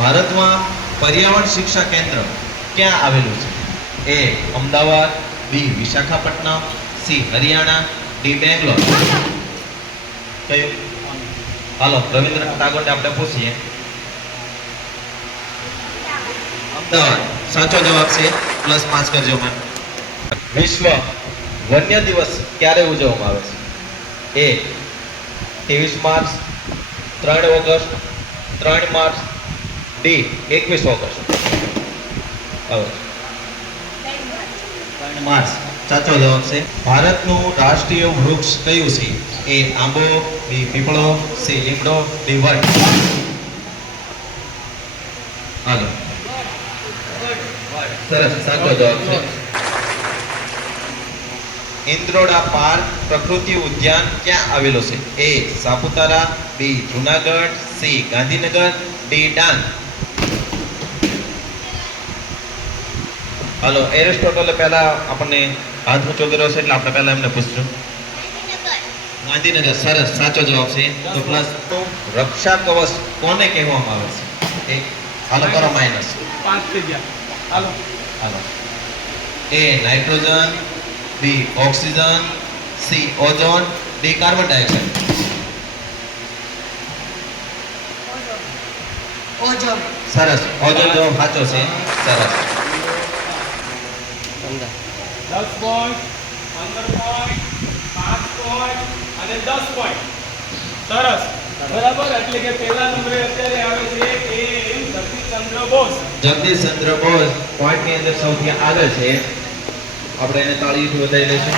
ભારતમાં પર્યાવરણ શિક્ષા કેન્દ્ર ક્યાં આવેલું છે? A Ahmedabad, B Visakhapatnam, C Haryana, D Bangalore. કયું? હાલો રવિન્દ્રનાથ ટાગોરને આપણે પૂછીએ. અમદાવાદ. સાચો જવાબ છે. પ્લસ પાંચ કરજો મેમ વિશ્વ વન્ય દિવસ ક્યારે ઉજવવામાં આવે છે? એ ત્રેવીસ માર્ચ, ત્રણ ઓગસ્ટ, ત્રણ માર્ચ ડી, એકવીસ ઓગસ્ટ. માર્ચ સાચો જવાબ છે. ભારતનું રાષ્ટ્રીય વૃક્ષ કયું છે? એ આંબો, બી પીપળો, સી લીમડો, ડી વડ. હાલો. સરસ, સાચો જવાબ છે. ઇન્દ્રોડા પાર્ક, પ્રકૃતિ ઉદ્યાન ક્યાં આવેલો છે? A Saputara, B Junagadh, C Gandhinagar, D Dang. હાલો એરિસ્ટોટલે પહેલા આપણને હાથ ઊંચો કર્યો છે એટલે આપણે પહેલા એમને પૂછશું. ગાંધીનગર સરસ સાચો જવાબ છે. તો પ્લસ રક્ષા કવચ કોને કહેવામાં આવે છે? એ હાલો કરો માઇનસ પાંચ થઈ ગયા. હાલો. હાલો. A nitrogen B oxygen C ozone D carbon dioxide. Ozone. સરસ. ઓઝોન જવાબ સાચો છે. સરસ દસ પોઈન્ટ પંદર પોઈન્ટ પોઈન્ટ પોઈન્ટ બરાબર? એટલે કે પહેલા નંબરે અત્યારે આવે છે એ સતીશચંદ્ર બોઝ. જગદીશ ચંદ્ર બોઝ પોઈન્ટની અંદર સૌથી આગળ છે. આપણે એને તાળીથી વધારી તાળી.